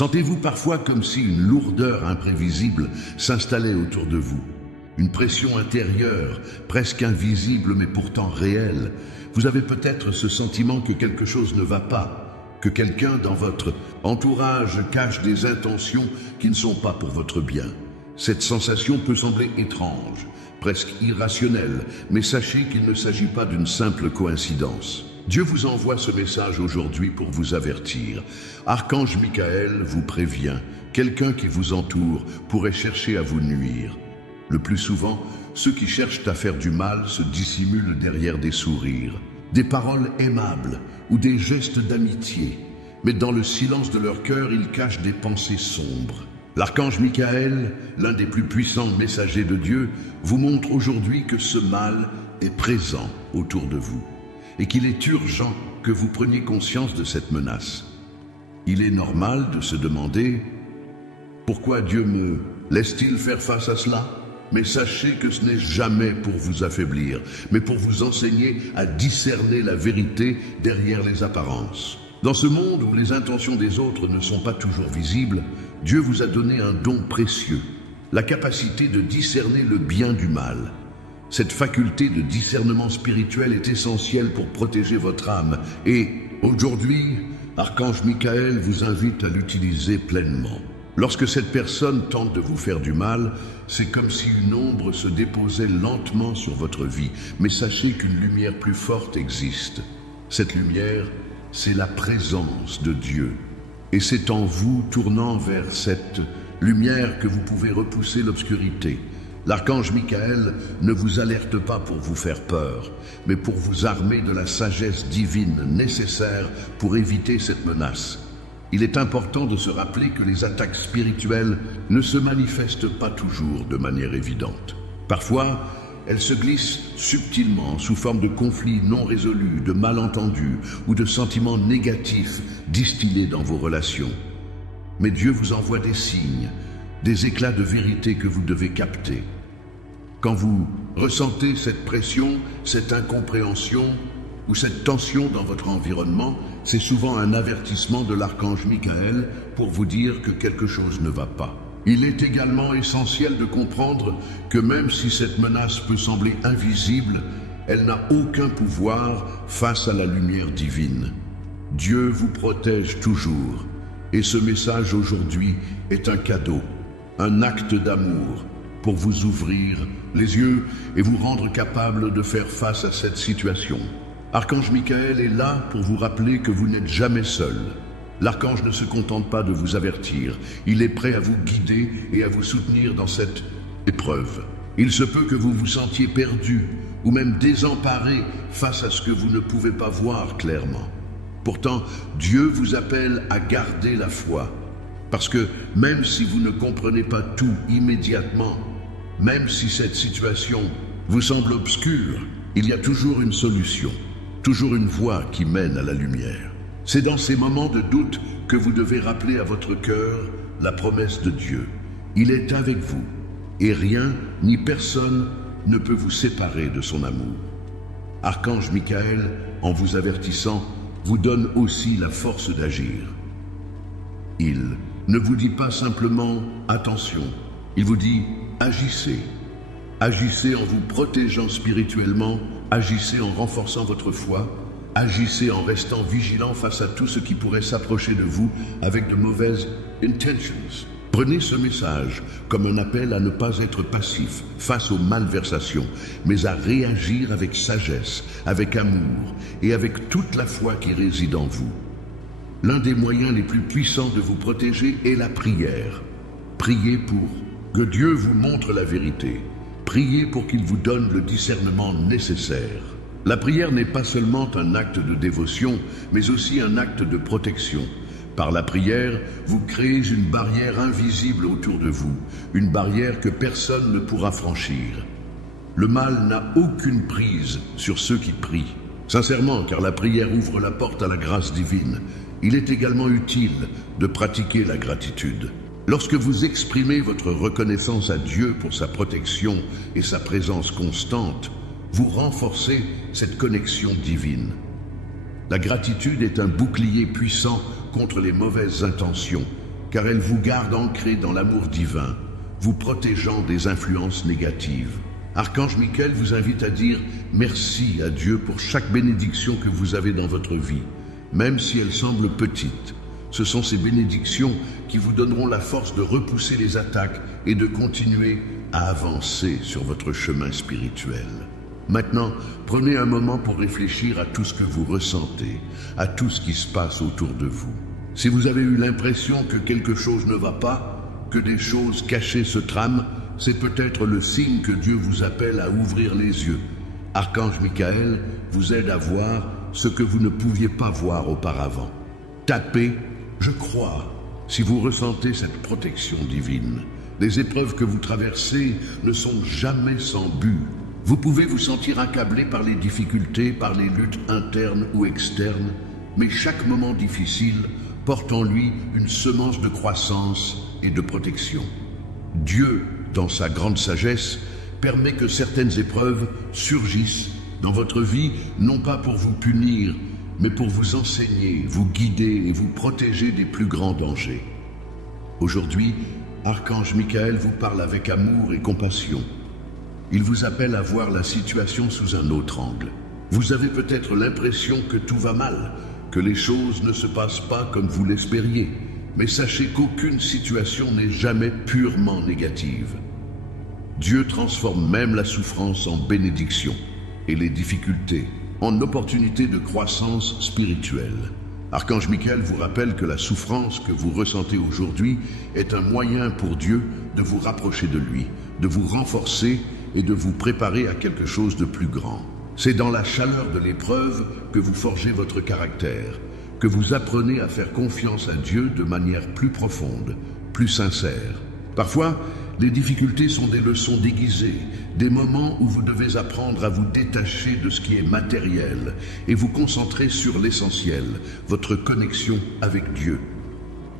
Sentez-vous parfois comme si une lourdeur imprévisible s'installait autour de vous? Une pression intérieure, presque invisible mais pourtant réelle. Vous avez peut-être ce sentiment que quelque chose ne va pas, que quelqu'un dans votre entourage cache des intentions qui ne sont pas pour votre bien. Cette sensation peut sembler étrange, presque irrationnelle, mais sachez qu'il ne s'agit pas d'une simple coïncidence. Dieu vous envoie ce message aujourd'hui pour vous avertir. Archange Michael vous prévient, quelqu'un qui vous entoure pourrait chercher à vous nuire. Le plus souvent, ceux qui cherchent à faire du mal se dissimulent derrière des sourires, des paroles aimables ou des gestes d'amitié. Mais dans le silence de leur cœur, ils cachent des pensées sombres. L'archange Michael, l'un des plus puissants messagers de Dieu, vous montre aujourd'hui que ce mal est présent autour de vous et qu'il est urgent que vous preniez conscience de cette menace. Il est normal de se demander « Pourquoi Dieu me laisse-t-il faire face à cela ?» Mais sachez que ce n'est jamais pour vous affaiblir, mais pour vous enseigner à discerner la vérité derrière les apparences. Dans ce monde où les intentions des autres ne sont pas toujours visibles, Dieu vous a donné un don précieux, la capacité de discerner le bien du mal. Cette faculté de discernement spirituel est essentielle pour protéger votre âme et, aujourd'hui, Archange Michael vous invite à l'utiliser pleinement. Lorsque cette personne tente de vous faire du mal, c'est comme si une ombre se déposait lentement sur votre vie. Mais sachez qu'une lumière plus forte existe. Cette lumière, c'est la présence de Dieu. Et c'est en vous tournant vers cette lumière que vous pouvez repousser l'obscurité. L'archange Michael ne vous alerte pas pour vous faire peur, mais pour vous armer de la sagesse divine nécessaire pour éviter cette menace. Il est important de se rappeler que les attaques spirituelles ne se manifestent pas toujours de manière évidente. Parfois, elles se glissent subtilement sous forme de conflits non résolus, de malentendus ou de sentiments négatifs distillés dans vos relations. Mais Dieu vous envoie des signes, des éclats de vérité que vous devez capter. Quand vous ressentez cette pression, cette incompréhension ou cette tension dans votre environnement, c'est souvent un avertissement de l'archange Michael pour vous dire que quelque chose ne va pas. Il est également essentiel de comprendre que même si cette menace peut sembler invisible, elle n'a aucun pouvoir face à la lumière divine. Dieu vous protège toujours, et ce message aujourd'hui est un cadeau, un acte d'amour pour vous ouvrir les yeux et vous rendre capable de faire face à cette situation. Archange Michael est là pour vous rappeler que vous n'êtes jamais seul. L'archange ne se contente pas de vous avertir, il est prêt à vous guider et à vous soutenir dans cette épreuve. Il se peut que vous vous sentiez perdu ou même désemparé face à ce que vous ne pouvez pas voir clairement. Pourtant, Dieu vous appelle à garder la foi, parce que même si vous ne comprenez pas tout immédiatement, même si cette situation vous semble obscure, il y a toujours une solution. Toujours une voie qui mène à la lumière. C'est dans ces moments de doute que vous devez rappeler à votre cœur la promesse de Dieu. Il est avec vous, et rien ni personne ne peut vous séparer de son amour. Archange Michael, en vous avertissant, vous donne aussi la force d'agir. Il ne vous dit pas simplement « attention », il vous dit « agissez ». Agissez en vous protégeant spirituellement, agissez en renforçant votre foi, agissez en restant vigilant face à tout ce qui pourrait s'approcher de vous avec de mauvaises intentions. Prenez ce message comme un appel à ne pas être passif face aux malversations, mais à réagir avec sagesse, avec amour et avec toute la foi qui réside en vous. L'un des moyens les plus puissants de vous protéger est la prière. Priez pour que Dieu vous montre la vérité. Priez pour qu'il vous donne le discernement nécessaire. La prière n'est pas seulement un acte de dévotion, mais aussi un acte de protection. Par la prière, vous créez une barrière invisible autour de vous, une barrière que personne ne pourra franchir. Le mal n'a aucune prise sur ceux qui prient. Sincèrement, car la prière ouvre la porte à la grâce divine. Il est également utile de pratiquer la gratitude. Lorsque vous exprimez votre reconnaissance à Dieu pour sa protection et sa présence constante, vous renforcez cette connexion divine. La gratitude est un bouclier puissant contre les mauvaises intentions car elle vous garde ancré dans l'amour divin, vous protégeant des influences négatives. Archange Michael vous invite à dire merci à Dieu pour chaque bénédiction que vous avez dans votre vie, même si elle semble petite. Ce sont ces bénédictions qui vous donneront la force de repousser les attaques et de continuer à avancer sur votre chemin spirituel. Maintenant, prenez un moment pour réfléchir à tout ce que vous ressentez, à tout ce qui se passe autour de vous. Si vous avez eu l'impression que quelque chose ne va pas, que des choses cachées se trament, c'est peut-être le signe que Dieu vous appelle à ouvrir les yeux. Archange Michael vous aide à voir ce que vous ne pouviez pas voir auparavant. Tapez « Je crois » si vous ressentez cette protection divine. Les épreuves que vous traversez ne sont jamais sans but. Vous pouvez vous sentir accablé par les difficultés, par les luttes internes ou externes, mais chaque moment difficile porte en lui une semence de croissance et de protection. Dieu, dans sa grande sagesse, permet que certaines épreuves surgissent dans votre vie, non pas pour vous punir, mais pour vous enseigner, vous guider et vous protéger des plus grands dangers. Aujourd'hui, Archange Michael vous parle avec amour et compassion. Il vous appelle à voir la situation sous un autre angle. Vous avez peut-être l'impression que tout va mal, que les choses ne se passent pas comme vous l'espériez, mais sachez qu'aucune situation n'est jamais purement négative. Dieu transforme même la souffrance en bénédiction et les difficultés en opportunité de croissance spirituelle. Archange Michael vous rappelle que la souffrance que vous ressentez aujourd'hui est un moyen pour Dieu de vous rapprocher de lui, de vous renforcer et de vous préparer à quelque chose de plus grand. C'est dans la chaleur de l'épreuve que vous forgez votre caractère, que vous apprenez à faire confiance à Dieu de manière plus profonde, plus sincère. Parfois, les difficultés sont des leçons déguisées, des moments où vous devez apprendre à vous détacher de ce qui est matériel et vous concentrer sur l'essentiel, votre connexion avec Dieu.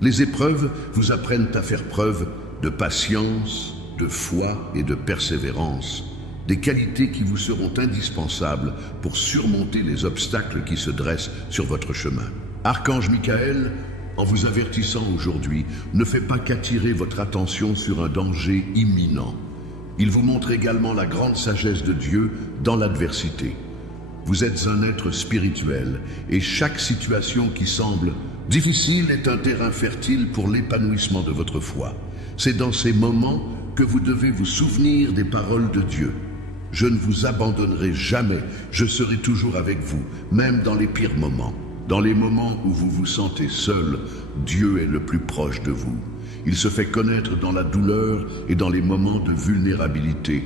Les épreuves vous apprennent à faire preuve de patience, de foi et de persévérance, des qualités qui vous seront indispensables pour surmonter les obstacles qui se dressent sur votre chemin. Archange Michael, en vous avertissant aujourd'hui, ne fait pas qu'attirer votre attention sur un danger imminent. Il vous montre également la grande sagesse de Dieu dans l'adversité. Vous êtes un être spirituel et chaque situation qui semble difficile est un terrain fertile pour l'épanouissement de votre foi. C'est dans ces moments que vous devez vous souvenir des paroles de Dieu. Je ne vous abandonnerai jamais, je serai toujours avec vous, même dans les pires moments. Dans les moments où vous vous sentez seul, Dieu est le plus proche de vous. Il se fait connaître dans la douleur et dans les moments de vulnérabilité.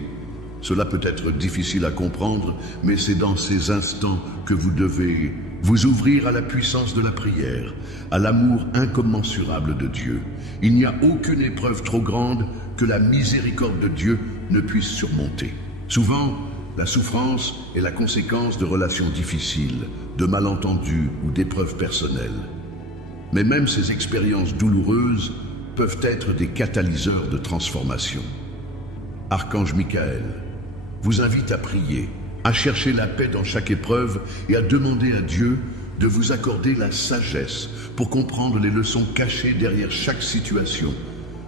Cela peut être difficile à comprendre, mais c'est dans ces instants que vous devez vous ouvrir à la puissance de la prière, à l'amour incommensurable de Dieu. Il n'y a aucune épreuve trop grande que la miséricorde de Dieu ne puisse surmonter. Souvent, la souffrance est la conséquence de relations difficiles, de malentendus ou d'épreuves personnelles. Mais même ces expériences douloureuses peuvent être des catalyseurs de transformation. Archange Michael vous invite à prier, à chercher la paix dans chaque épreuve et à demander à Dieu de vous accorder la sagesse pour comprendre les leçons cachées derrière chaque situation.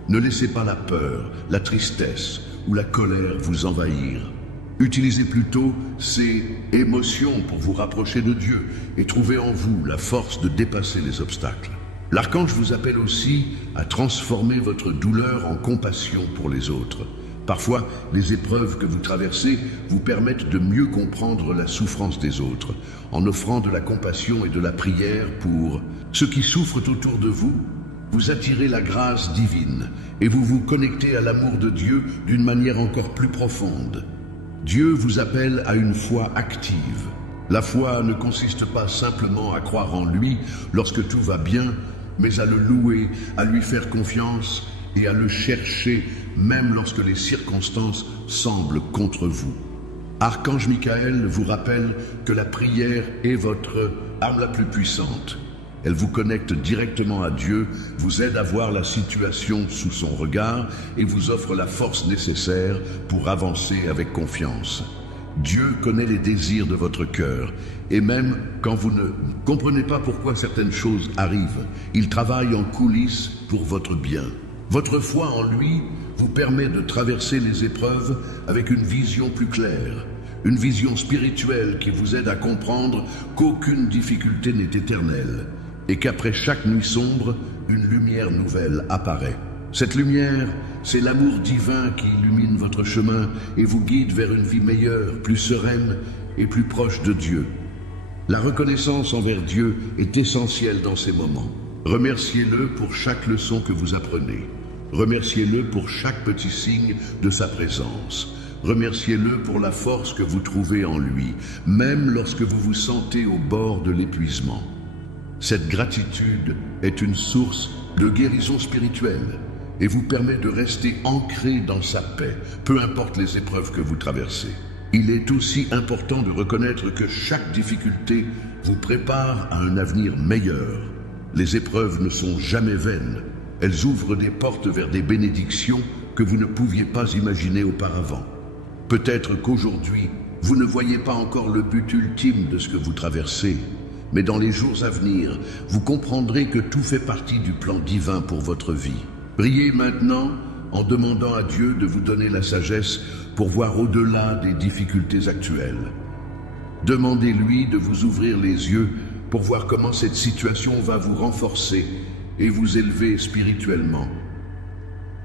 Ne laissez pas la peur, la tristesse ou la colère vous envahir. Utilisez plutôt ces émotions pour vous rapprocher de Dieu et trouver en vous la force de dépasser les obstacles. L'archange vous appelle aussi à transformer votre douleur en compassion pour les autres. Parfois, les épreuves que vous traversez vous permettent de mieux comprendre la souffrance des autres, en offrant de la compassion et de la prière pour ceux qui souffrent autour de vous. Vous attirez la grâce divine et vous vous connectez à l'amour de Dieu d'une manière encore plus profonde. Dieu vous appelle à une foi active. La foi ne consiste pas simplement à croire en lui lorsque tout va bien, mais à le louer, à lui faire confiance et à le chercher même lorsque les circonstances semblent contre vous. Archange Michael vous rappelle que la prière est votre arme la plus puissante. Elle vous connecte directement à Dieu, vous aide à voir la situation sous son regard et vous offre la force nécessaire pour avancer avec confiance. Dieu connaît les désirs de votre cœur, et même quand vous ne comprenez pas pourquoi certaines choses arrivent, il travaille en coulisses pour votre bien. Votre foi en lui vous permet de traverser les épreuves avec une vision plus claire, une vision spirituelle qui vous aide à comprendre qu'aucune difficulté n'est éternelle, et qu'après chaque nuit sombre, une lumière nouvelle apparaît. Cette lumière, c'est l'amour divin qui illumine votre chemin et vous guide vers une vie meilleure, plus sereine et plus proche de Dieu. La reconnaissance envers Dieu est essentielle dans ces moments. Remerciez-le pour chaque leçon que vous apprenez. Remerciez-le pour chaque petit signe de sa présence. Remerciez-le pour la force que vous trouvez en lui, même lorsque vous vous sentez au bord de l'épuisement. Cette gratitude est une source de guérison spirituelle et vous permet de rester ancré dans sa paix, peu importe les épreuves que vous traversez. Il est aussi important de reconnaître que chaque difficulté vous prépare à un avenir meilleur. Les épreuves ne sont jamais vaines. Elles ouvrent des portes vers des bénédictions que vous ne pouviez pas imaginer auparavant. Peut-être qu'aujourd'hui, vous ne voyez pas encore le but ultime de ce que vous traversez, mais dans les jours à venir, vous comprendrez que tout fait partie du plan divin pour votre vie. Priez maintenant en demandant à Dieu de vous donner la sagesse pour voir au-delà des difficultés actuelles. Demandez-lui de vous ouvrir les yeux pour voir comment cette situation va vous renforcer et vous élever spirituellement.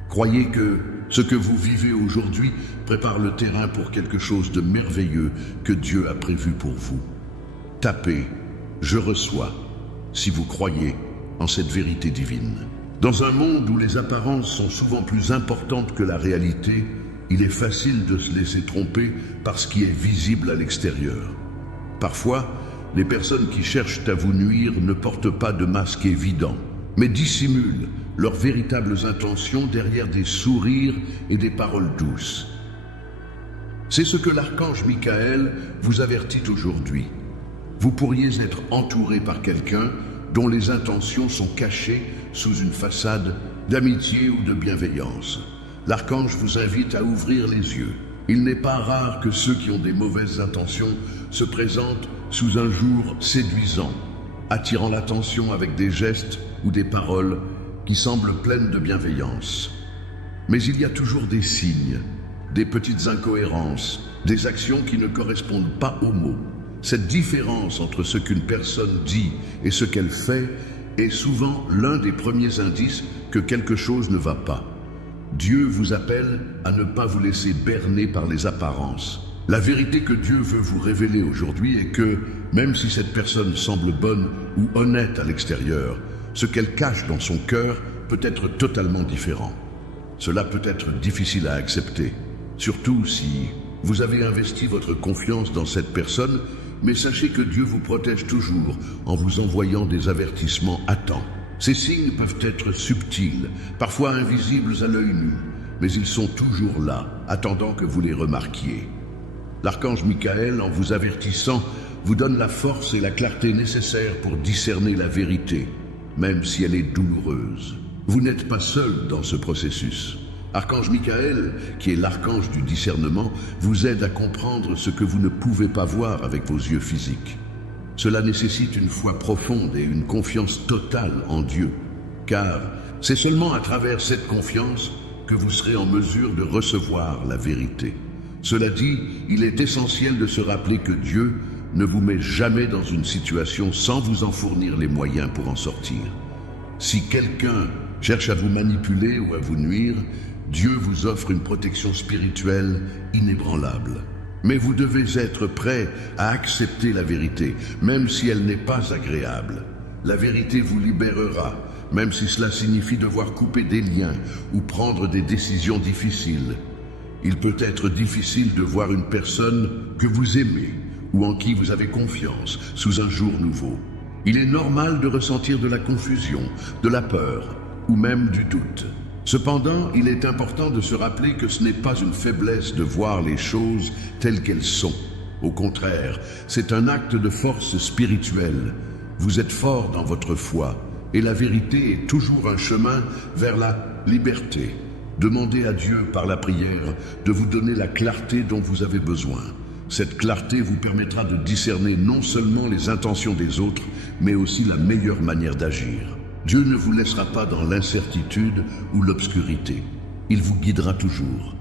Croyez que ce que vous vivez aujourd'hui prépare le terrain pour quelque chose de merveilleux que Dieu a prévu pour vous. Tapez « Je reçois » si vous croyez en cette vérité divine. Dans un monde où les apparences sont souvent plus importantes que la réalité, il est facile de se laisser tromper par ce qui est visible à l'extérieur. Parfois, les personnes qui cherchent à vous nuire ne portent pas de masque évident, mais dissimulent leurs véritables intentions derrière des sourires et des paroles douces. C'est ce que l'archange Michael vous avertit aujourd'hui. Vous pourriez être entouré par quelqu'un dont les intentions sont cachées sous une façade d'amitié ou de bienveillance. L'archange vous invite à ouvrir les yeux. Il n'est pas rare que ceux qui ont des mauvaises intentions se présentent sous un jour séduisant, attirant l'attention avec des gestes ou des paroles qui semblent pleines de bienveillance. Mais il y a toujours des signes, des petites incohérences, des actions qui ne correspondent pas aux mots. Cette différence entre ce qu'une personne dit et ce qu'elle fait est souvent l'un des premiers indices que quelque chose ne va pas. Dieu vous appelle à ne pas vous laisser berner par les apparences. La vérité que Dieu veut vous révéler aujourd'hui est que, même si cette personne semble bonne ou honnête à l'extérieur, ce qu'elle cache dans son cœur peut être totalement différent. Cela peut être difficile à accepter, surtout si vous avez investi votre confiance dans cette personne, mais sachez que Dieu vous protège toujours en vous envoyant des avertissements à temps. Ces signes peuvent être subtils, parfois invisibles à l'œil nu, mais ils sont toujours là, attendant que vous les remarquiez. L'archange Michael, en vous avertissant, vous donne la force et la clarté nécessaires pour discerner la vérité, même si elle est douloureuse. Vous n'êtes pas seul dans ce processus. Archange Michael, qui est l'archange du discernement, vous aide à comprendre ce que vous ne pouvez pas voir avec vos yeux physiques. Cela nécessite une foi profonde et une confiance totale en Dieu, car c'est seulement à travers cette confiance que vous serez en mesure de recevoir la vérité. Cela dit, il est essentiel de se rappeler que Dieu ne vous met jamais dans une situation sans vous en fournir les moyens pour en sortir. Si quelqu'un cherche à vous manipuler ou à vous nuire, Dieu vous offre une protection spirituelle inébranlable. Mais vous devez être prêt à accepter la vérité, même si elle n'est pas agréable. La vérité vous libérera, même si cela signifie devoir couper des liens ou prendre des décisions difficiles. Il peut être difficile de voir une personne que vous aimez ou en qui vous avez confiance sous un jour nouveau. Il est normal de ressentir de la confusion, de la peur ou même du doute. Cependant, il est important de se rappeler que ce n'est pas une faiblesse de voir les choses telles qu'elles sont. Au contraire, c'est un acte de force spirituelle. Vous êtes fort dans votre foi, et la vérité est toujours un chemin vers la liberté. Demandez à Dieu par la prière de vous donner la clarté dont vous avez besoin. Cette clarté vous permettra de discerner non seulement les intentions des autres, mais aussi la meilleure manière d'agir. Dieu ne vous laissera pas dans l'incertitude ou l'obscurité. Il vous guidera toujours.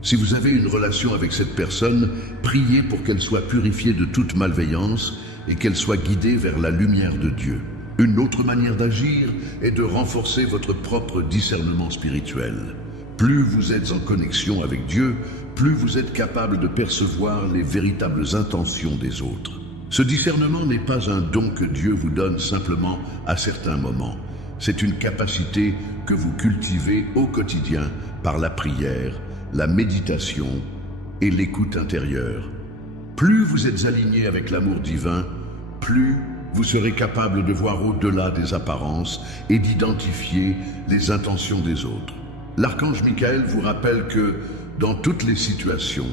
Si vous avez une relation avec cette personne, priez pour qu'elle soit purifiée de toute malveillance et qu'elle soit guidée vers la lumière de Dieu. Une autre manière d'agir est de renforcer votre propre discernement spirituel. Plus vous êtes en connexion avec Dieu, plus vous êtes capable de percevoir les véritables intentions des autres. Ce discernement n'est pas un don que Dieu vous donne simplement à certains moments. C'est une capacité que vous cultivez au quotidien par la prière, la méditation et l'écoute intérieure. Plus vous êtes aligné avec l'amour divin, plus vous serez capable de voir au-delà des apparences et d'identifier les intentions des autres. L'archange Michael vous rappelle que, dans toutes les situations,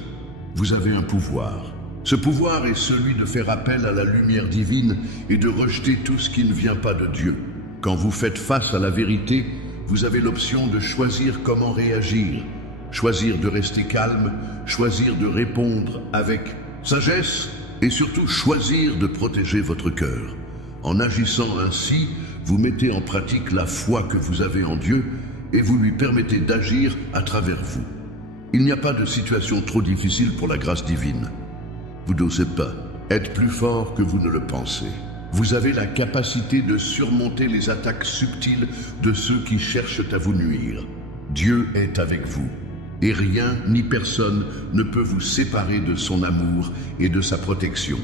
vous avez un pouvoir. Ce pouvoir est celui de faire appel à la lumière divine et de rejeter tout ce qui ne vient pas de Dieu. Quand vous faites face à la vérité, vous avez l'option de choisir comment réagir, choisir de rester calme, choisir de répondre avec sagesse et surtout choisir de protéger votre cœur. En agissant ainsi, vous mettez en pratique la foi que vous avez en Dieu et vous lui permettez d'agir à travers vous. Il n'y a pas de situation trop difficile pour la grâce divine. Vous n'osez pas être plus fort que vous ne le pensez. Vous avez la capacité de surmonter les attaques subtiles de ceux qui cherchent à vous nuire. Dieu est avec vous, et rien ni personne ne peut vous séparer de son amour et de sa protection.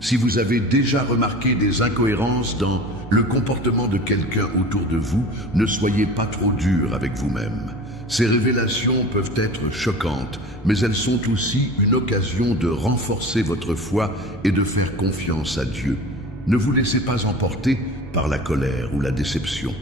Si vous avez déjà remarqué des incohérences dans le comportement de quelqu'un autour de vous, ne soyez pas trop dur avec vous-même. Ces révélations peuvent être choquantes, mais elles sont aussi une occasion de renforcer votre foi et de faire confiance à Dieu. Ne vous laissez pas emporter par la colère ou la déception.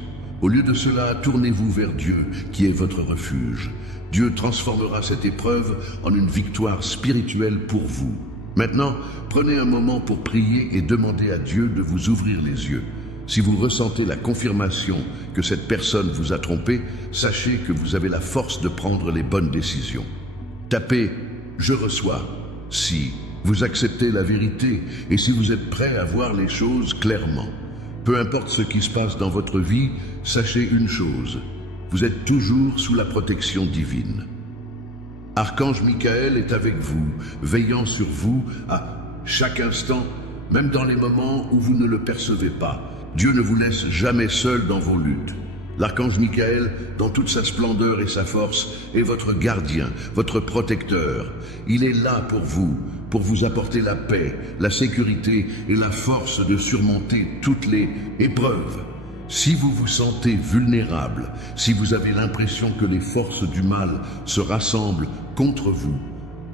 Au lieu de cela, tournez-vous vers Dieu, qui est votre refuge. Dieu transformera cette épreuve en une victoire spirituelle pour vous. Maintenant, prenez un moment pour prier et demander à Dieu de vous ouvrir les yeux. Si vous ressentez la confirmation que cette personne vous a trompé, sachez que vous avez la force de prendre les bonnes décisions. Tapez « Je reçois » si vous acceptez la vérité et si vous êtes prêt à voir les choses clairement. Peu importe ce qui se passe dans votre vie, sachez une chose, vous êtes toujours sous la protection divine. Archange Michael est avec vous, veillant sur vous à chaque instant, même dans les moments où vous ne le percevez pas. Dieu ne vous laisse jamais seul dans vos luttes. L'archange Michael, dans toute sa splendeur et sa force, est votre gardien, votre protecteur. Il est là pour vous apporter la paix, la sécurité et la force de surmonter toutes les épreuves. Si vous vous sentez vulnérable, si vous avez l'impression que les forces du mal se rassemblent contre vous,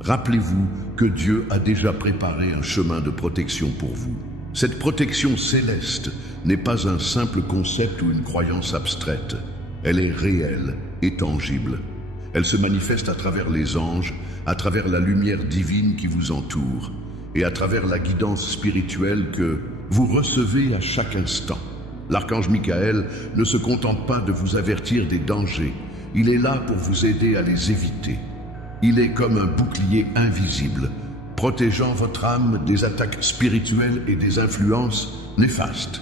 rappelez-vous que Dieu a déjà préparé un chemin de protection pour vous. Cette protection céleste n'est pas un simple concept ou une croyance abstraite. Elle est réelle et tangible. Elle se manifeste à travers les anges, à travers la lumière divine qui vous entoure et à travers la guidance spirituelle que vous recevez à chaque instant. L'archange Michael ne se contente pas de vous avertir des dangers. Il est là pour vous aider à les éviter. Il est comme un bouclier invisible, protégeant votre âme des attaques spirituelles et des influences néfastes.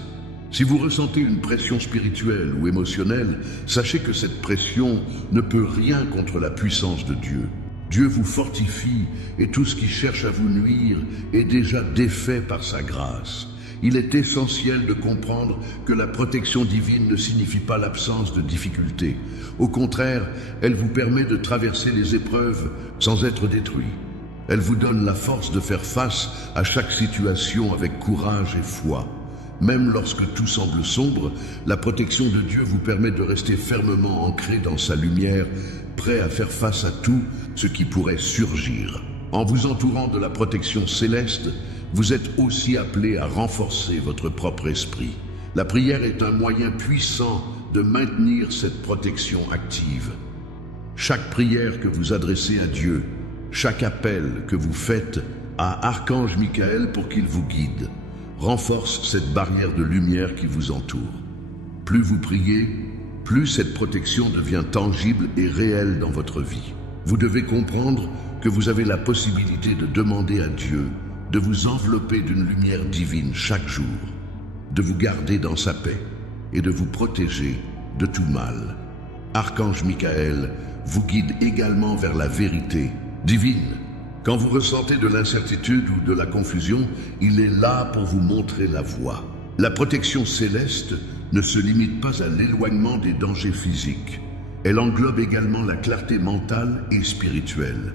Si vous ressentez une pression spirituelle ou émotionnelle, sachez que cette pression ne peut rien contre la puissance de Dieu. Dieu vous fortifie et tout ce qui cherche à vous nuire est déjà défait par sa grâce. Il est essentiel de comprendre que la protection divine ne signifie pas l'absence de difficultés. Au contraire, elle vous permet de traverser les épreuves sans être détruit. Elle vous donne la force de faire face à chaque situation avec courage et foi. Même lorsque tout semble sombre, la protection de Dieu vous permet de rester fermement ancré dans sa lumière, prêt à faire face à tout ce qui pourrait surgir. En vous entourant de la protection céleste, vous êtes aussi appelé à renforcer votre propre esprit. La prière est un moyen puissant de maintenir cette protection active. Chaque prière que vous adressez à Dieu, chaque appel que vous faites à Archange Michael pour qu'il vous guide, renforce cette barrière de lumière qui vous entoure. Plus vous priez, plus cette protection devient tangible et réelle dans votre vie. Vous devez comprendre que vous avez la possibilité de demander à Dieu de vous envelopper d'une lumière divine chaque jour, de vous garder dans sa paix et de vous protéger de tout mal. Archange Michael vous guide également vers la vérité divine. Quand vous ressentez de l'incertitude ou de la confusion, il est là pour vous montrer la voie. La protection céleste ne se limite pas à l'éloignement des dangers physiques. Elle englobe également la clarté mentale et spirituelle.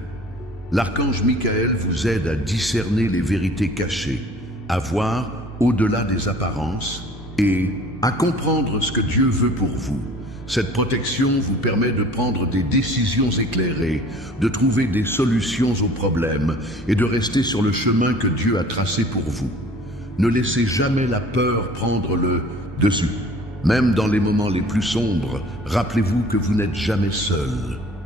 L'archange Michael vous aide à discerner les vérités cachées, à voir au-delà des apparences et à comprendre ce que Dieu veut pour vous. Cette protection vous permet de prendre des décisions éclairées, de trouver des solutions aux problèmes et de rester sur le chemin que Dieu a tracé pour vous. Ne laissez jamais la peur prendre le dessus. Même dans les moments les plus sombres, rappelez-vous que vous n'êtes jamais seul.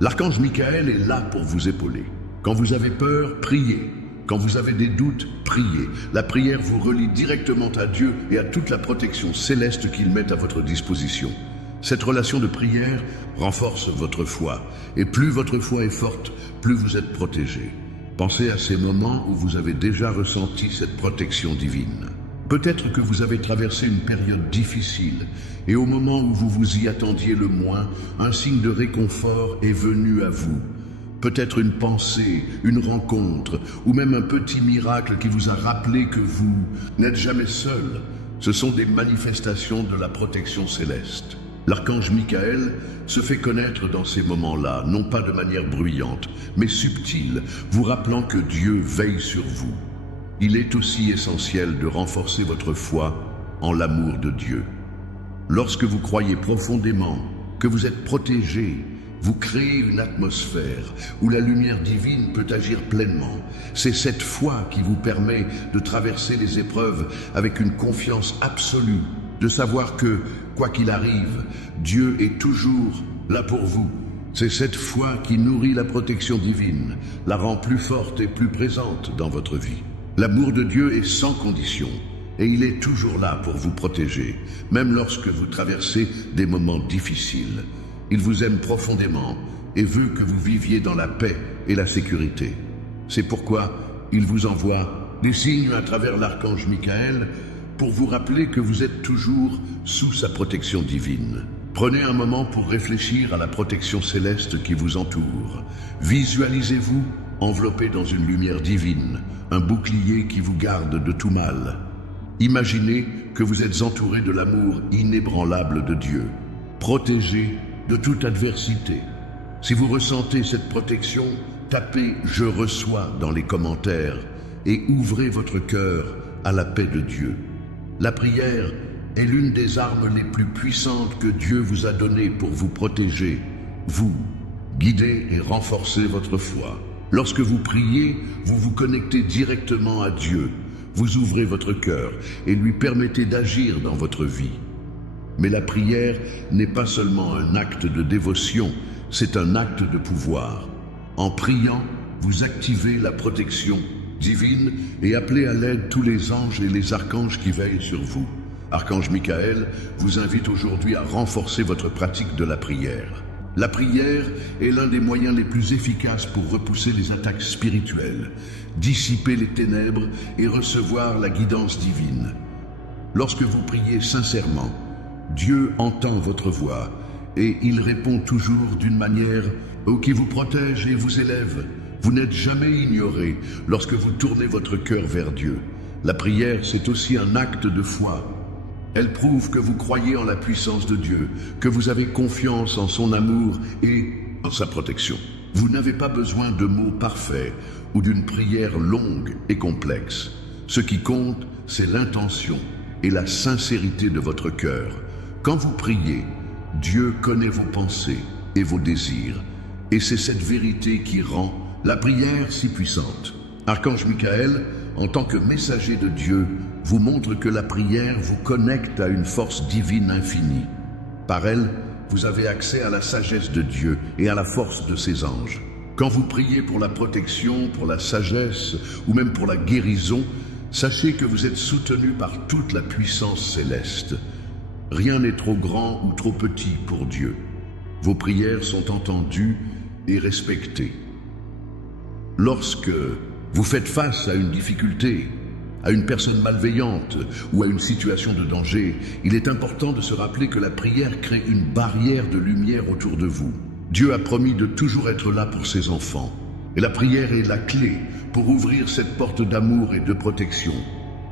L'archange Michael est là pour vous épauler. Quand vous avez peur, priez. Quand vous avez des doutes, priez. La prière vous relie directement à Dieu et à toute la protection céleste qu'il met à votre disposition. Cette relation de prière renforce votre foi. Et plus votre foi est forte, plus vous êtes protégé. Pensez à ces moments où vous avez déjà ressenti cette protection divine. Peut-être que vous avez traversé une période difficile et au moment où vous vous y attendiez le moins, un signe de réconfort est venu à vous. Peut-être une pensée, une rencontre ou même un petit miracle qui vous a rappelé que vous n'êtes jamais seul. Ce sont des manifestations de la protection céleste. L'archange Michael se fait connaître dans ces moments-là, non pas de manière bruyante, mais subtile, vous rappelant que Dieu veille sur vous. Il est aussi essentiel de renforcer votre foi en l'amour de Dieu. Lorsque vous croyez profondément que vous êtes protégé, vous créez une atmosphère où la lumière divine peut agir pleinement. C'est cette foi qui vous permet de traverser les épreuves avec une confiance absolue, de savoir que, quoi qu'il arrive, Dieu est toujours là pour vous. C'est cette foi qui nourrit la protection divine, la rend plus forte et plus présente dans votre vie. L'amour de Dieu est sans condition et il est toujours là pour vous protéger, même lorsque vous traversez des moments difficiles. Il vous aime profondément et veut que vous viviez dans la paix et la sécurité. C'est pourquoi il vous envoie des signes à travers l'archange Michael pour vous rappeler que vous êtes toujours sous sa protection divine. Prenez un moment pour réfléchir à la protection céleste qui vous entoure. Visualisez-vous enveloppé dans une lumière divine, un bouclier qui vous garde de tout mal. Imaginez que vous êtes entouré de l'amour inébranlable de Dieu, protégé de toute adversité. Si vous ressentez cette protection, tapez « Je reçois » dans les commentaires et ouvrez votre cœur à la paix de Dieu. La prière est l'une des armes les plus puissantes que Dieu vous a données pour vous protéger, vous guider et renforcer votre foi. Lorsque vous priez, vous vous connectez directement à Dieu, vous ouvrez votre cœur et lui permettez d'agir dans votre vie. Mais la prière n'est pas seulement un acte de dévotion, c'est un acte de pouvoir. En priant, vous activez la protection divine et appelez à l'aide tous les anges et les archanges qui veillent sur vous. Archange Michael vous invite aujourd'hui à renforcer votre pratique de la prière. La prière est l'un des moyens les plus efficaces pour repousser les attaques spirituelles, dissiper les ténèbres et recevoir la guidance divine. Lorsque vous priez sincèrement, Dieu entend votre voix et il répond toujours d'une manière qui vous protège et vous élève. Vous n'êtes jamais ignoré lorsque vous tournez votre cœur vers Dieu. La prière, c'est aussi un acte de foi. Elle prouve que vous croyez en la puissance de Dieu, que vous avez confiance en son amour et en sa protection. Vous n'avez pas besoin de mots parfaits ou d'une prière longue et complexe. Ce qui compte, c'est l'intention et la sincérité de votre cœur. Quand vous priez, Dieu connaît vos pensées et vos désirs. Et c'est cette vérité qui rend la prière si puissante. Archange Michael, en tant que messager de Dieu, vous montre que la prière vous connecte à une force divine infinie. Par elle, vous avez accès à la sagesse de Dieu et à la force de ses anges. Quand vous priez pour la protection, pour la sagesse ou même pour la guérison, sachez que vous êtes soutenu par toute la puissance céleste. Rien n'est trop grand ou trop petit pour Dieu. Vos prières sont entendues et respecté. Lorsque vous faites face à une difficulté, à une personne malveillante ou à une situation de danger, il est important de se rappeler que la prière crée une barrière de lumière autour de vous. Dieu a promis de toujours être là pour ses enfants. Et la prière est la clé pour ouvrir cette porte d'amour et de protection.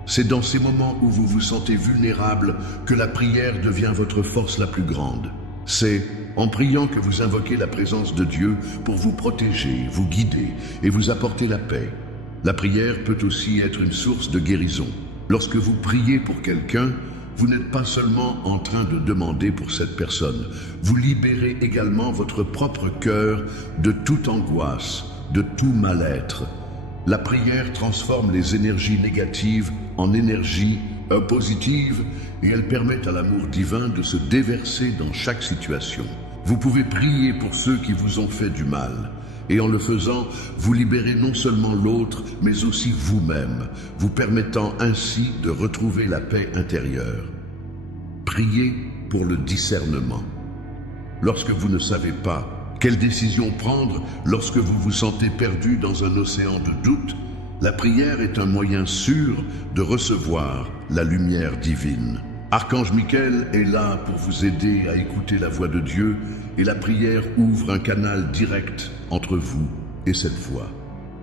C'est dans ces moments où vous vous sentez vulnérable que la prière devient votre force la plus grande. C'est en priant que vous invoquez la présence de Dieu pour vous protéger, vous guider et vous apporter la paix. La prière peut aussi être une source de guérison. Lorsque vous priez pour quelqu'un, vous n'êtes pas seulement en train de demander pour cette personne, vous libérez également votre propre cœur de toute angoisse, de tout mal-être. La prière transforme les énergies négatives en énergies positives et elle permet à l'amour divin de se déverser dans chaque situation. Vous pouvez prier pour ceux qui vous ont fait du mal. Et en le faisant, vous libérez non seulement l'autre, mais aussi vous-même, vous permettant ainsi de retrouver la paix intérieure. Priez pour le discernement. Lorsque vous ne savez pas quelle décision prendre, lorsque vous vous sentez perdu dans un océan de doute, la prière est un moyen sûr de recevoir la lumière divine. Archange Michael est là pour vous aider à écouter la voix de Dieu et la prière ouvre un canal direct entre vous et cette voix.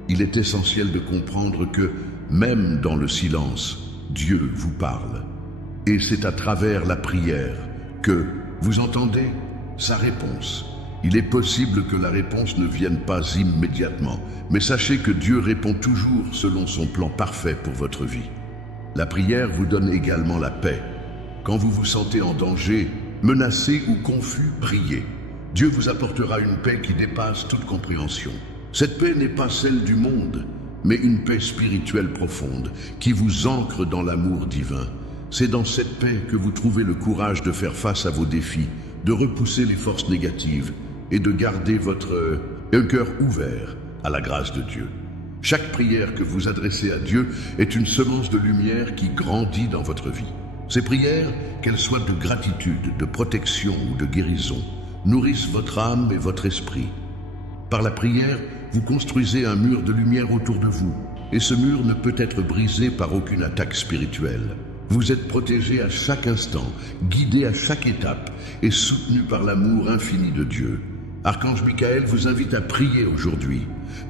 Il est essentiel de comprendre que, même dans le silence, Dieu vous parle. Et c'est à travers la prière que vous entendez sa réponse. Il est possible que la réponse ne vienne pas immédiatement, mais sachez que Dieu répond toujours selon son plan parfait pour votre vie. La prière vous donne également la paix. Quand vous vous sentez en danger, menacé ou confus, priez. Dieu vous apportera une paix qui dépasse toute compréhension. Cette paix n'est pas celle du monde, mais une paix spirituelle profonde qui vous ancre dans l'amour divin. C'est dans cette paix que vous trouvez le courage de faire face à vos défis, de repousser les forces négatives et de garder un cœur ouvert à la grâce de Dieu. Chaque prière que vous adressez à Dieu est une semence de lumière qui grandit dans votre vie. Ces prières, qu'elles soient de gratitude, de protection ou de guérison, nourrissent votre âme et votre esprit. Par la prière, vous construisez un mur de lumière autour de vous, et ce mur ne peut être brisé par aucune attaque spirituelle. Vous êtes protégé à chaque instant, guidé à chaque étape et soutenu par l'amour infini de Dieu. Archange Michael vous invite à prier aujourd'hui.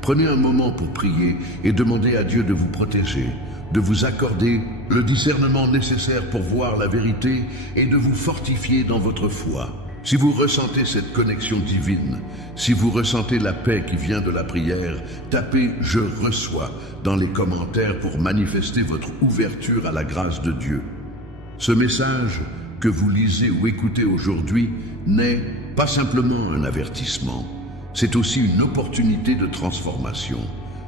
Prenez un moment pour prier et demandez à Dieu de vous protéger, de vous accorder le discernement nécessaire pour voir la vérité et de vous fortifier dans votre foi. Si vous ressentez cette connexion divine, si vous ressentez la paix qui vient de la prière, tapez « Je reçois » dans les commentaires pour manifester votre ouverture à la grâce de Dieu. Ce message que vous lisez ou écoutez aujourd'hui n'est pas simplement un avertissement, c'est aussi une opportunité de transformation.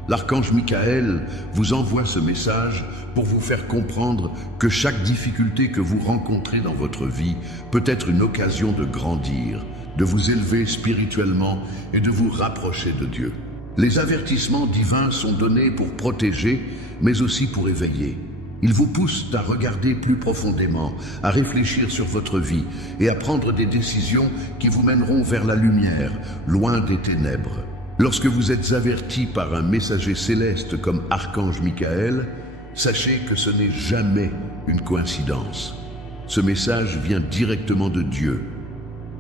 L'archange Michael vous envoie ce message pour vous faire comprendre que chaque difficulté que vous rencontrez dans votre vie peut être une occasion de grandir, de vous élever spirituellement et de vous rapprocher de Dieu. Les avertissements divins sont donnés pour protéger, mais aussi pour éveiller. Ils vous poussent à regarder plus profondément, à réfléchir sur votre vie et à prendre des décisions qui vous mèneront vers la lumière, loin des ténèbres. Lorsque vous êtes averti par un messager céleste comme Archange Michael, sachez que ce n'est jamais une coïncidence. Ce message vient directement de Dieu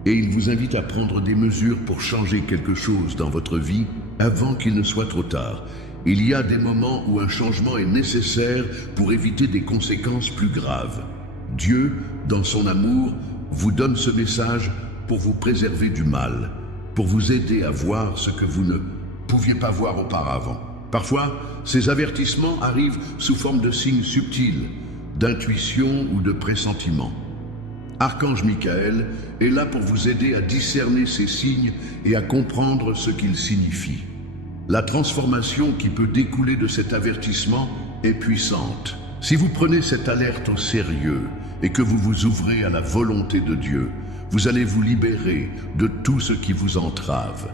et il vous invite à prendre des mesures pour changer quelque chose dans votre vie avant qu'il ne soit trop tard. Il y a des moments où un changement est nécessaire pour éviter des conséquences plus graves. Dieu, dans son amour, vous donne ce message pour vous préserver du mal, pour vous aider à voir ce que vous ne pouviez pas voir auparavant. Parfois, ces avertissements arrivent sous forme de signes subtils, d'intuition ou de pressentiment. Archange Michael est là pour vous aider à discerner ces signes et à comprendre ce qu'ils signifient. La transformation qui peut découler de cet avertissement est puissante. Si vous prenez cette alerte au sérieux et que vous vous ouvrez à la volonté de Dieu, vous allez vous libérer de tout ce qui vous entrave.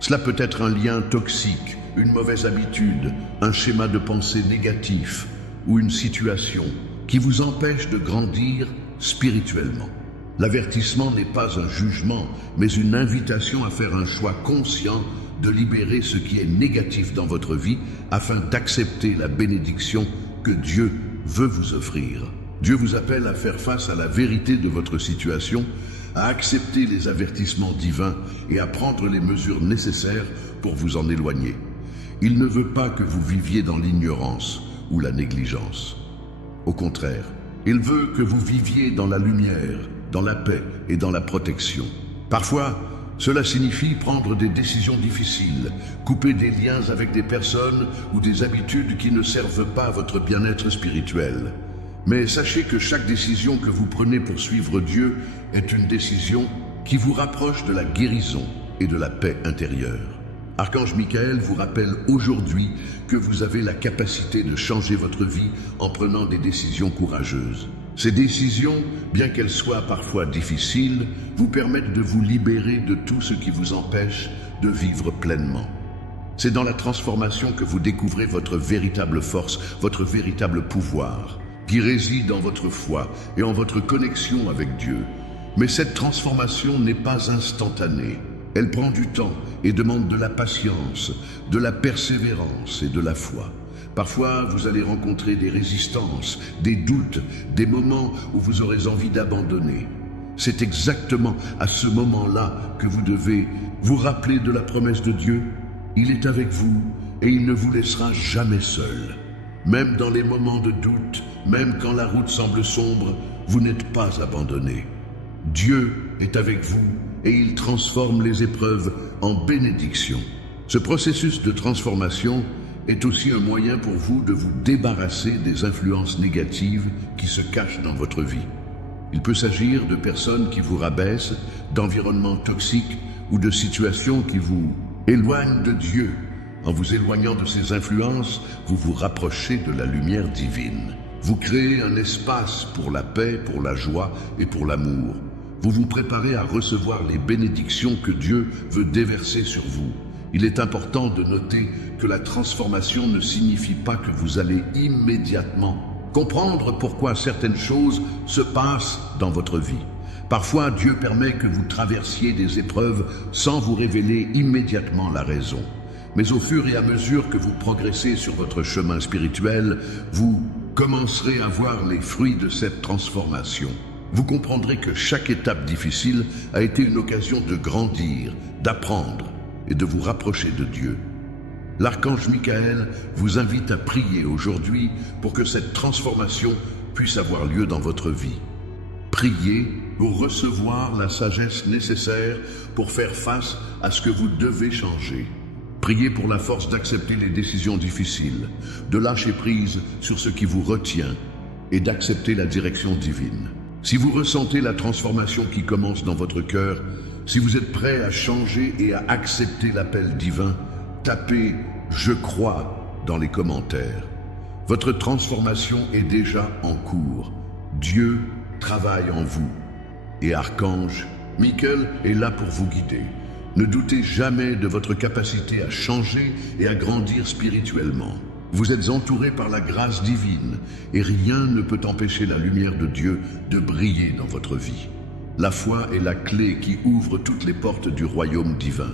Cela peut être un lien toxique, une mauvaise habitude, un schéma de pensée négatif ou une situation qui vous empêche de grandir spirituellement. L'avertissement n'est pas un jugement, mais une invitation à faire un choix conscient de libérer ce qui est négatif dans votre vie afin d'accepter la bénédiction que Dieu veut vous offrir. Dieu vous appelle à faire face à la vérité de votre situation, à accepter les avertissements divins et à prendre les mesures nécessaires pour vous en éloigner. Il ne veut pas que vous viviez dans l'ignorance ou la négligence. Au contraire, il veut que vous viviez dans la lumière, dans la paix et dans la protection. Parfois, cela signifie prendre des décisions difficiles, couper des liens avec des personnes ou des habitudes qui ne servent pas à votre bien-être spirituel. Mais sachez que chaque décision que vous prenez pour suivre Dieu est une décision qui vous rapproche de la guérison et de la paix intérieure. Archange Michael vous rappelle aujourd'hui que vous avez la capacité de changer votre vie en prenant des décisions courageuses. Ces décisions, bien qu'elles soient parfois difficiles, vous permettent de vous libérer de tout ce qui vous empêche de vivre pleinement. C'est dans la transformation que vous découvrez votre véritable force, votre véritable pouvoir, qui réside en votre foi et en votre connexion avec Dieu. Mais cette transformation n'est pas instantanée. Elle prend du temps et demande de la patience, de la persévérance et de la foi. Parfois, vous allez rencontrer des résistances, des doutes, des moments où vous aurez envie d'abandonner. C'est exactement à ce moment-là que vous devez vous rappeler de la promesse de Dieu. Il est avec vous et il ne vous laissera jamais seul. Même dans les moments de doute, même quand la route semble sombre, vous n'êtes pas abandonné. Dieu est avec vous et il transforme les épreuves en bénédictions. Ce processus de transformation est aussi un moyen pour vous de vous débarrasser des influences négatives qui se cachent dans votre vie. Il peut s'agir de personnes qui vous rabaissent, d'environnements toxiques ou de situations qui vous éloignent de Dieu. En vous éloignant de ces influences, vous vous rapprochez de la lumière divine. Vous créez un espace pour la paix, pour la joie et pour l'amour. Vous vous préparez à recevoir les bénédictions que Dieu veut déverser sur vous. Il est important de noter que la transformation ne signifie pas que vous allez immédiatement comprendre pourquoi certaines choses se passent dans votre vie. Parfois, Dieu permet que vous traversiez des épreuves sans vous révéler immédiatement la raison. Mais au fur et à mesure que vous progressez sur votre chemin spirituel, vous commencerez à voir les fruits de cette transformation. Vous comprendrez que chaque étape difficile a été une occasion de grandir, d'apprendre et de vous rapprocher de Dieu. L'archange Michael vous invite à prier aujourd'hui pour que cette transformation puisse avoir lieu dans votre vie. Priez pour recevoir la sagesse nécessaire pour faire face à ce que vous devez changer. Priez pour la force d'accepter les décisions difficiles, de lâcher prise sur ce qui vous retient et d'accepter la direction divine. Si vous ressentez la transformation qui commence dans votre cœur, si vous êtes prêt à changer et à accepter l'appel divin, tapez « Je crois » dans les commentaires. Votre transformation est déjà en cours. Dieu travaille en vous. Et Archange Michael est là pour vous guider. Ne doutez jamais de votre capacité à changer et à grandir spirituellement. Vous êtes entouré par la grâce divine et rien ne peut empêcher la lumière de Dieu de briller dans votre vie. La foi est la clé qui ouvre toutes les portes du royaume divin.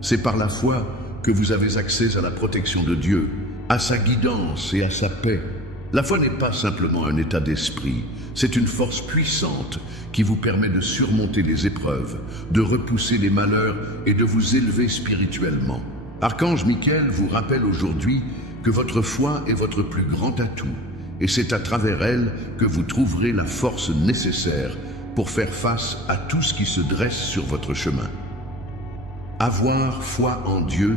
C'est par la foi que vous avez accès à la protection de Dieu, à sa guidance et à sa paix. La foi n'est pas simplement un état d'esprit, c'est une force puissante qui vous permet de surmonter les épreuves, de repousser les malheurs et de vous élever spirituellement. Archange Michael vous rappelle aujourd'hui que votre foi est votre plus grand atout, et c'est à travers elle que vous trouverez la force nécessaire pour faire face à tout ce qui se dresse sur votre chemin. Avoir foi en Dieu,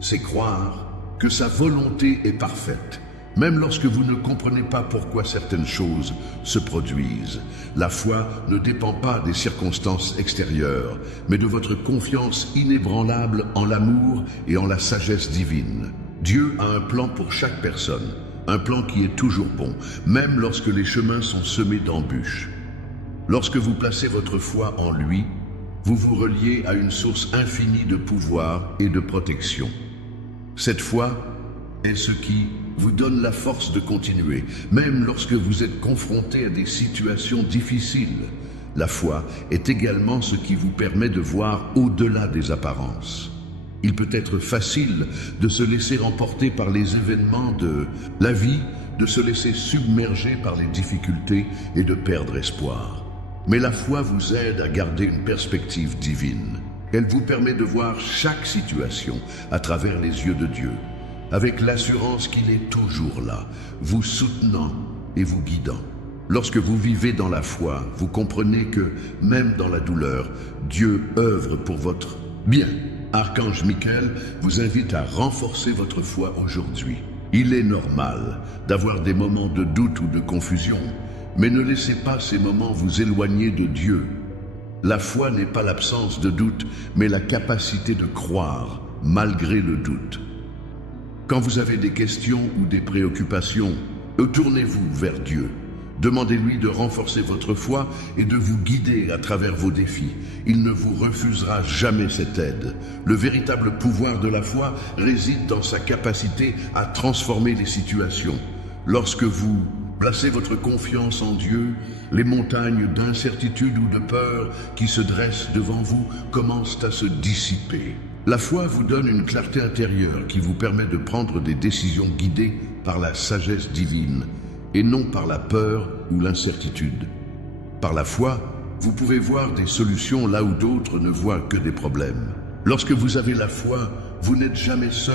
c'est croire que sa volonté est parfaite, même lorsque vous ne comprenez pas pourquoi certaines choses se produisent. La foi ne dépend pas des circonstances extérieures, mais de votre confiance inébranlable en l'amour et en la sagesse divine. Dieu a un plan pour chaque personne, un plan qui est toujours bon, même lorsque les chemins sont semés d'embûches. Lorsque vous placez votre foi en lui, vous vous reliez à une source infinie de pouvoir et de protection. Cette foi est ce qui vous donne la force de continuer, même lorsque vous êtes confronté à des situations difficiles. La foi est également ce qui vous permet de voir au-delà des apparences. Il peut être facile de se laisser emporter par les événements de la vie, de se laisser submerger par les difficultés et de perdre espoir. Mais la foi vous aide à garder une perspective divine. Elle vous permet de voir chaque situation à travers les yeux de Dieu, avec l'assurance qu'il est toujours là, vous soutenant et vous guidant. Lorsque vous vivez dans la foi, vous comprenez que, même dans la douleur, Dieu œuvre pour votre bien. Archange Michael vous invite à renforcer votre foi aujourd'hui. Il est normal d'avoir des moments de doute ou de confusion, mais ne laissez pas ces moments vous éloigner de Dieu. La foi n'est pas l'absence de doute, mais la capacité de croire malgré le doute. Quand vous avez des questions ou des préoccupations, tournez-vous vers Dieu. Demandez-lui de renforcer votre foi et de vous guider à travers vos défis. Il ne vous refusera jamais cette aide. Le véritable pouvoir de la foi réside dans sa capacité à transformer les situations. Lorsque vous placez votre confiance en Dieu, les montagnes d'incertitude ou de peur qui se dressent devant vous commencent à se dissiper. La foi vous donne une clarté intérieure qui vous permet de prendre des décisions guidées par la sagesse divine et non par la peur ou l'incertitude. Par la foi, vous pouvez voir des solutions là où d'autres ne voient que des problèmes. Lorsque vous avez la foi, vous n'êtes jamais seul.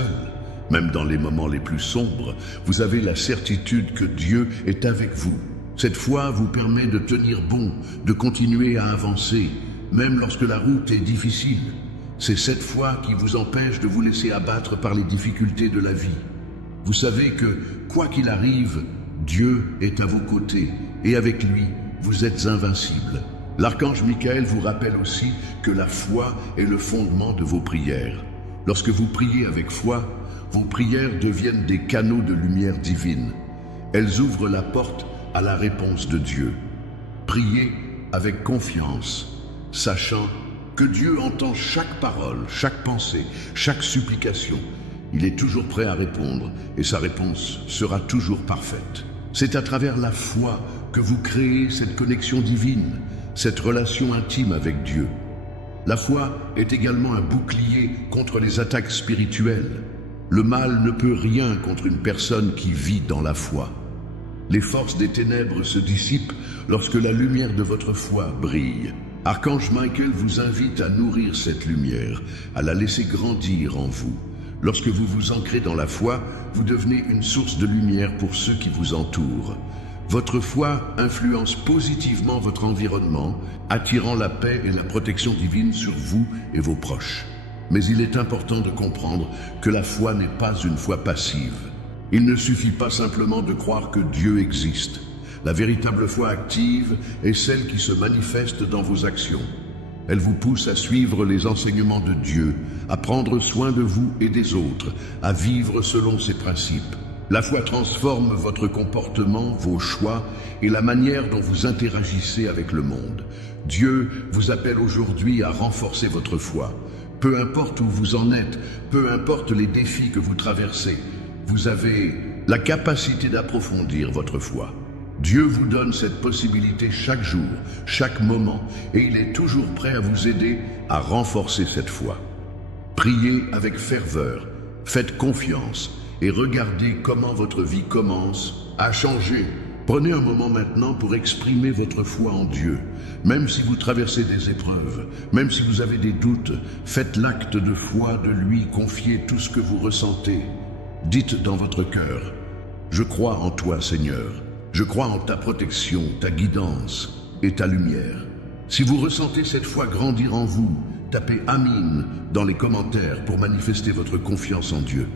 Même dans les moments les plus sombres, vous avez la certitude que Dieu est avec vous. Cette foi vous permet de tenir bon, de continuer à avancer, même lorsque la route est difficile. C'est cette foi qui vous empêche de vous laisser abattre par les difficultés de la vie. Vous savez que, quoi qu'il arrive, Dieu est à vos côtés et avec lui, vous êtes invincibles. L'archange Michael vous rappelle aussi que la foi est le fondement de vos prières. Lorsque vous priez avec foi, vos prières deviennent des canaux de lumière divine. Elles ouvrent la porte à la réponse de Dieu. Priez avec confiance, sachant que Dieu entend chaque parole, chaque pensée, chaque supplication. Il est toujours prêt à répondre et sa réponse sera toujours parfaite. C'est à travers la foi que vous créez cette connexion divine, cette relation intime avec Dieu. La foi est également un bouclier contre les attaques spirituelles. Le mal ne peut rien contre une personne qui vit dans la foi. Les forces des ténèbres se dissipent lorsque la lumière de votre foi brille. Archange Michael vous invite à nourrir cette lumière, à la laisser grandir en vous. Lorsque vous vous ancrez dans la foi, vous devenez une source de lumière pour ceux qui vous entourent. Votre foi influence positivement votre environnement, attirant la paix et la protection divine sur vous et vos proches. Mais il est important de comprendre que la foi n'est pas une foi passive. Il ne suffit pas simplement de croire que Dieu existe. La véritable foi active est celle qui se manifeste dans vos actions. Elle vous pousse à suivre les enseignements de Dieu, à prendre soin de vous et des autres, à vivre selon ses principes. La foi transforme votre comportement, vos choix et la manière dont vous interagissez avec le monde. Dieu vous appelle aujourd'hui à renforcer votre foi. Peu importe où vous en êtes, peu importe les défis que vous traversez, vous avez la capacité d'approfondir votre foi. Dieu vous donne cette possibilité chaque jour, chaque moment, et il est toujours prêt à vous aider à renforcer cette foi. Priez avec ferveur, faites confiance et regardez comment votre vie commence à changer. Prenez un moment maintenant pour exprimer votre foi en Dieu. Même si vous traversez des épreuves, même si vous avez des doutes, faites l'acte de foi de lui confier tout ce que vous ressentez. Dites dans votre cœur, « Je crois en toi, Seigneur. Je crois en ta protection, ta guidance et ta lumière. » Si vous ressentez cette foi grandir en vous, tapez « Amin » dans les commentaires pour manifester votre confiance en Dieu.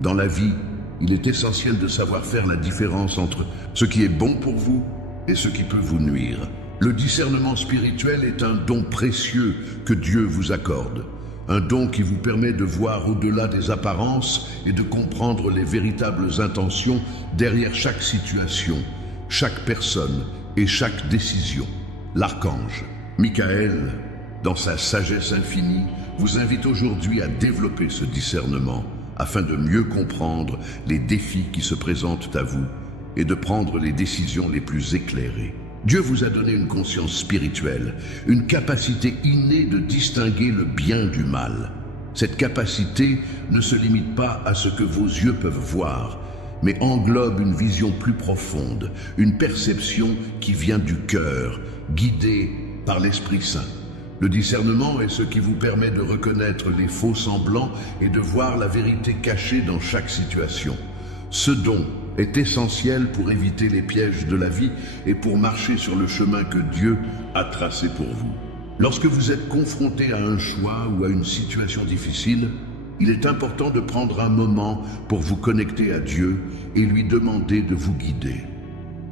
Dans la vie, il est essentiel de savoir faire la différence entre ce qui est bon pour vous et ce qui peut vous nuire. Le discernement spirituel est un don précieux que Dieu vous accorde. Un don qui vous permet de voir au-delà des apparences et de comprendre les véritables intentions derrière chaque situation, chaque personne et chaque décision. L'archange Michael, dans sa sagesse infinie, vous invite aujourd'hui à développer ce discernement afin de mieux comprendre les défis qui se présentent à vous et de prendre les décisions les plus éclairées. Dieu vous a donné une conscience spirituelle, une capacité innée de distinguer le bien du mal. Cette capacité ne se limite pas à ce que vos yeux peuvent voir, mais englobe une vision plus profonde, une perception qui vient du cœur, guidée par l'Esprit Saint. Le discernement est ce qui vous permet de reconnaître les faux semblants et de voir la vérité cachée dans chaque situation. Ce don est essentiel pour éviter les pièges de la vie et pour marcher sur le chemin que Dieu a tracé pour vous. Lorsque vous êtes confronté à un choix ou à une situation difficile, il est important de prendre un moment pour vous connecter à Dieu et lui demander de vous guider.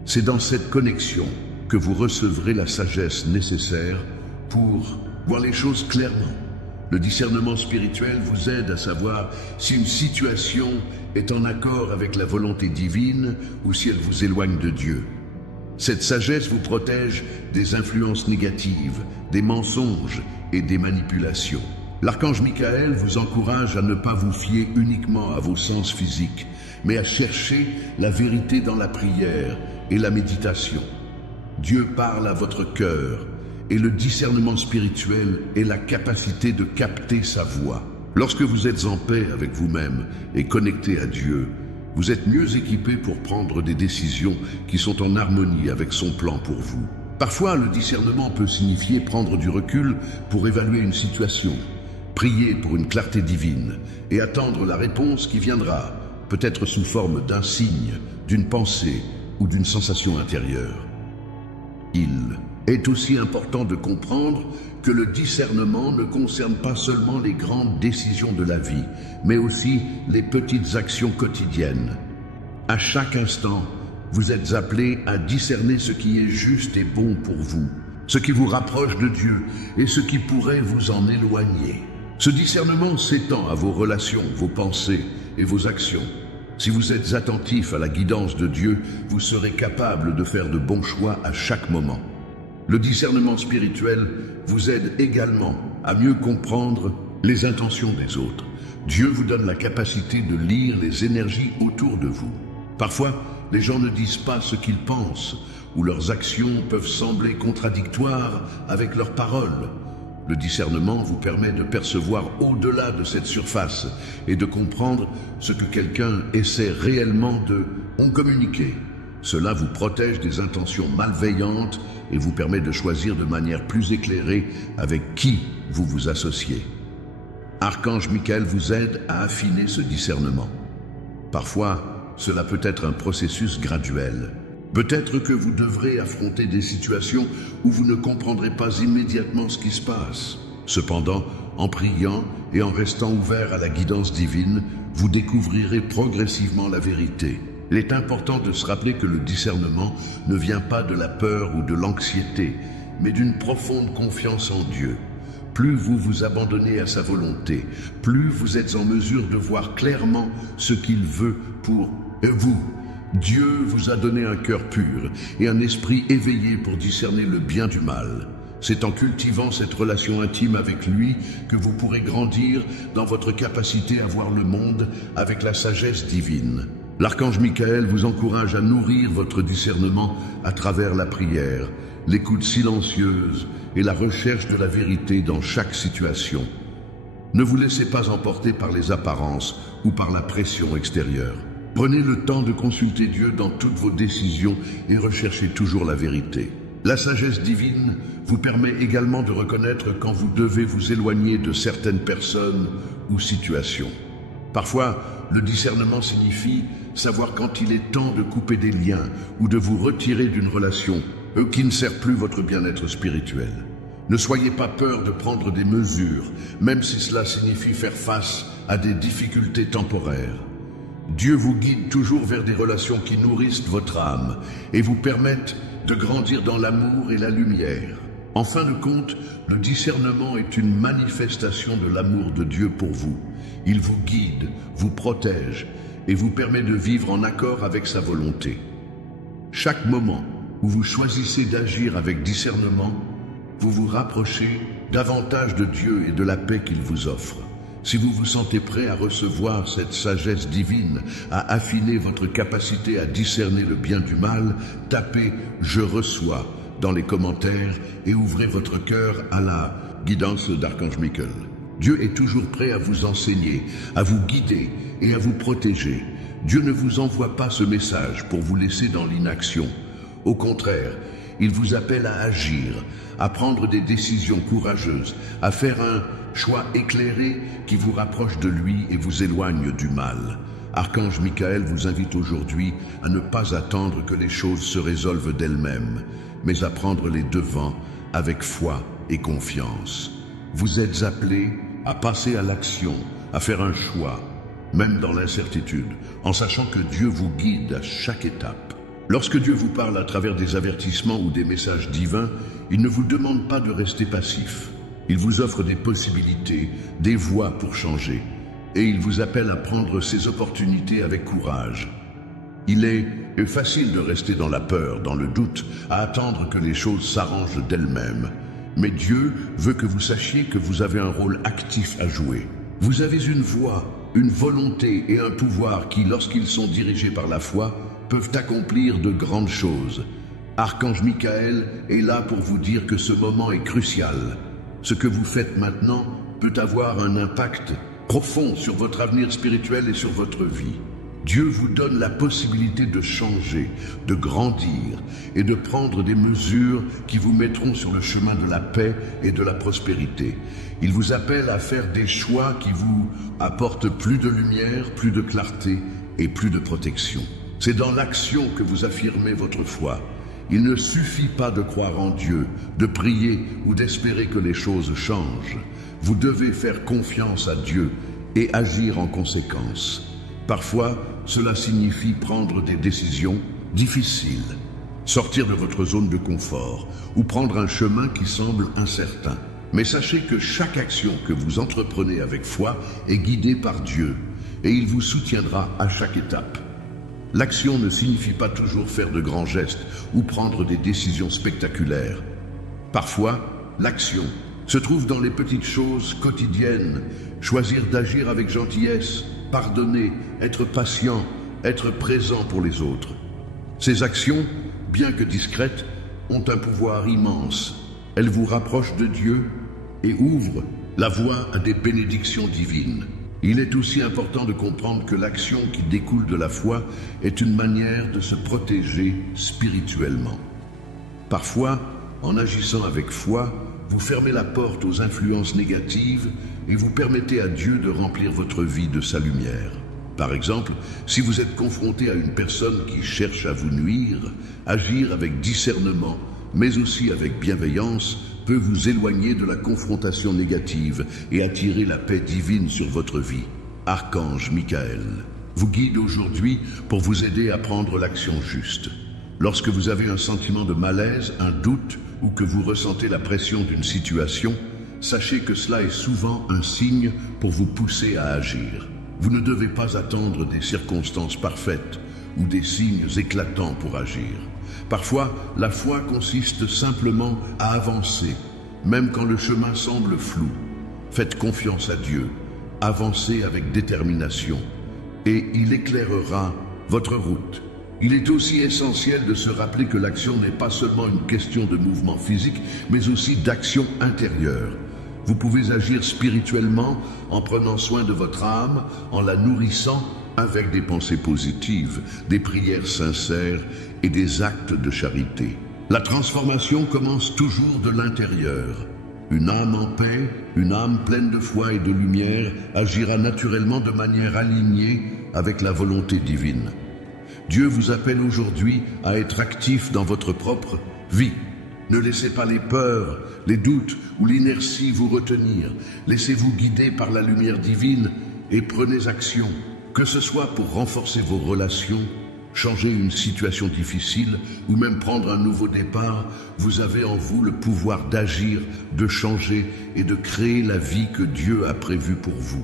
C'est dans cette connexion que vous recevrez la sagesse nécessaire pour voir les choses clairement. Le discernement spirituel vous aide à savoir si une situation est en accord avec la volonté divine ou si elle vous éloigne de Dieu. Cette sagesse vous protège des influences négatives, des mensonges et des manipulations. L'archange Michael vous encourage à ne pas vous fier uniquement à vos sens physiques, mais à chercher la vérité dans la prière et la méditation. Dieu parle à votre cœur, et le discernement spirituel est la capacité de capter sa voix. Lorsque vous êtes en paix avec vous-même et connecté à Dieu, vous êtes mieux équipé pour prendre des décisions qui sont en harmonie avec son plan pour vous. Parfois, le discernement peut signifier prendre du recul pour évaluer une situation, prier pour une clarté divine et attendre la réponse qui viendra, peut-être sous forme d'un signe, d'une pensée ou d'une sensation intérieure. Il est aussi important de comprendre que le discernement ne concerne pas seulement les grandes décisions de la vie, mais aussi les petites actions quotidiennes. À chaque instant, vous êtes appelés à discerner ce qui est juste et bon pour vous, ce qui vous rapproche de Dieu et ce qui pourrait vous en éloigner. Ce discernement s'étend à vos relations, vos pensées et vos actions. Si vous êtes attentif à la guidance de Dieu, vous serez capable de faire de bons choix à chaque moment. Le discernement spirituel vous aide également à mieux comprendre les intentions des autres. Dieu vous donne la capacité de lire les énergies autour de vous. Parfois, les gens ne disent pas ce qu'ils pensent, ou leurs actions peuvent sembler contradictoires avec leurs paroles. Le discernement vous permet de percevoir au-delà de cette surface et de comprendre ce que quelqu'un essaie réellement de communiquer. Cela vous protège des intentions malveillantes et vous permet de choisir de manière plus éclairée avec qui vous vous associez. Archange Michael vous aide à affiner ce discernement. Parfois, cela peut être un processus graduel. Peut-être que vous devrez affronter des situations où vous ne comprendrez pas immédiatement ce qui se passe. Cependant, en priant et en restant ouvert à la guidance divine, vous découvrirez progressivement la vérité. Il est important de se rappeler que le discernement ne vient pas de la peur ou de l'anxiété, mais d'une profonde confiance en Dieu. Plus vous vous abandonnez à sa volonté, plus vous êtes en mesure de voir clairement ce qu'il veut pour vous. Dieu vous a donné un cœur pur et un esprit éveillé pour discerner le bien du mal. C'est en cultivant cette relation intime avec lui que vous pourrez grandir dans votre capacité à voir le monde avec la sagesse divine. L'archange Michael vous encourage à nourrir votre discernement à travers la prière, l'écoute silencieuse et la recherche de la vérité dans chaque situation. Ne vous laissez pas emporter par les apparences ou par la pression extérieure. Prenez le temps de consulter Dieu dans toutes vos décisions et recherchez toujours la vérité. La sagesse divine vous permet également de reconnaître quand vous devez vous éloigner de certaines personnes ou situations. Parfois, le discernement signifie savoir quand il est temps de couper des liens ou de vous retirer d'une relation qui ne sert plus votre bien-être spirituel. Ne soyez pas peur de prendre des mesures, même si cela signifie faire face à des difficultés temporaires. Dieu vous guide toujours vers des relations qui nourrissent votre âme et vous permettent de grandir dans l'amour et la lumière. En fin de compte, le discernement est une manifestation de l'amour de Dieu pour vous. Il vous guide, vous protège et vous permet de vivre en accord avec sa volonté. Chaque moment où vous choisissez d'agir avec discernement, vous vous rapprochez davantage de Dieu et de la paix qu'il vous offre. Si vous vous sentez prêt à recevoir cette sagesse divine, à affiner votre capacité à discerner le bien du mal, tapez « Je reçois » dans les commentaires et ouvrez votre cœur à la guidance d'Archange Michael. Dieu est toujours prêt à vous enseigner, à vous guider et à vous protéger. Dieu ne vous envoie pas ce message pour vous laisser dans l'inaction. Au contraire, il vous appelle à agir, à prendre des décisions courageuses, à faire un choix éclairé qui vous rapproche de lui et vous éloigne du mal. Archange Michael vous invite aujourd'hui à ne pas attendre que les choses se résolvent d'elles-mêmes, mais à prendre les devants avec foi et confiance. Vous êtes appelés à passer à l'action, à faire un choix, même dans l'incertitude, en sachant que Dieu vous guide à chaque étape. Lorsque Dieu vous parle à travers des avertissements ou des messages divins, il ne vous demande pas de rester passif. Il vous offre des possibilités, des voies pour changer, et il vous appelle à prendre ces opportunités avec courage. Il est facile de rester dans la peur, dans le doute, à attendre que les choses s'arrangent d'elles-mêmes. Mais Dieu veut que vous sachiez que vous avez un rôle actif à jouer. Vous avez une voix, une volonté et un pouvoir qui, lorsqu'ils sont dirigés par la foi, peuvent accomplir de grandes choses. Archange Michael est là pour vous dire que ce moment est crucial. Ce que vous faites maintenant peut avoir un impact profond sur votre avenir spirituel et sur votre vie. Dieu vous donne la possibilité de changer, de grandir et de prendre des mesures qui vous mettront sur le chemin de la paix et de la prospérité. Il vous appelle à faire des choix qui vous apportent plus de lumière, plus de clarté et plus de protection. C'est dans l'action que vous affirmez votre foi. Il ne suffit pas de croire en Dieu, de prier ou d'espérer que les choses changent. Vous devez faire confiance à Dieu et agir en conséquence. Parfois, cela signifie prendre des décisions difficiles, sortir de votre zone de confort ou prendre un chemin qui semble incertain. Mais sachez que chaque action que vous entreprenez avec foi est guidée par Dieu et il vous soutiendra à chaque étape. L'action ne signifie pas toujours faire de grands gestes ou prendre des décisions spectaculaires. Parfois, l'action se trouve dans les petites choses quotidiennes, choisir d'agir avec gentillesse, pardonner, être patient, être présent pour les autres. Ces actions, bien que discrètes, ont un pouvoir immense. Elles vous rapprochent de Dieu et ouvrent la voie à des bénédictions divines. Il est aussi important de comprendre que l'action qui découle de la foi est une manière de se protéger spirituellement. Parfois, en agissant avec foi, vous fermez la porte aux influences négatives et vous permettez à Dieu de remplir votre vie de sa lumière. Par exemple, si vous êtes confronté à une personne qui cherche à vous nuire, agir avec discernement, mais aussi avec bienveillance, peut vous éloigner de la confrontation négative et attirer la paix divine sur votre vie. Archange Michael vous guide aujourd'hui pour vous aider à prendre l'action juste. Lorsque vous avez un sentiment de malaise, un doute ou que vous ressentez la pression d'une situation, sachez que cela est souvent un signe pour vous pousser à agir. Vous ne devez pas attendre des circonstances parfaites ou des signes éclatants pour agir. Parfois, la foi consiste simplement à avancer, même quand le chemin semble flou. Faites confiance à Dieu, avancez avec détermination, et il éclairera votre route. Il est aussi essentiel de se rappeler que l'action n'est pas seulement une question de mouvement physique, mais aussi d'action intérieure. Vous pouvez agir spirituellement en prenant soin de votre âme, en la nourrissant avec des pensées positives, des prières sincères et des actes de charité. La transformation commence toujours de l'intérieur. Une âme en paix, une âme pleine de foi et de lumière agira naturellement de manière alignée avec la volonté divine. Dieu vous appelle aujourd'hui à être actif dans votre propre vie. Ne laissez pas les peurs, les doutes ou l'inertie vous retenir. Laissez-vous guider par la lumière divine et prenez action. Que ce soit pour renforcer vos relations, changer une situation difficile ou même prendre un nouveau départ, vous avez en vous le pouvoir d'agir, de changer et de créer la vie que Dieu a prévue pour vous.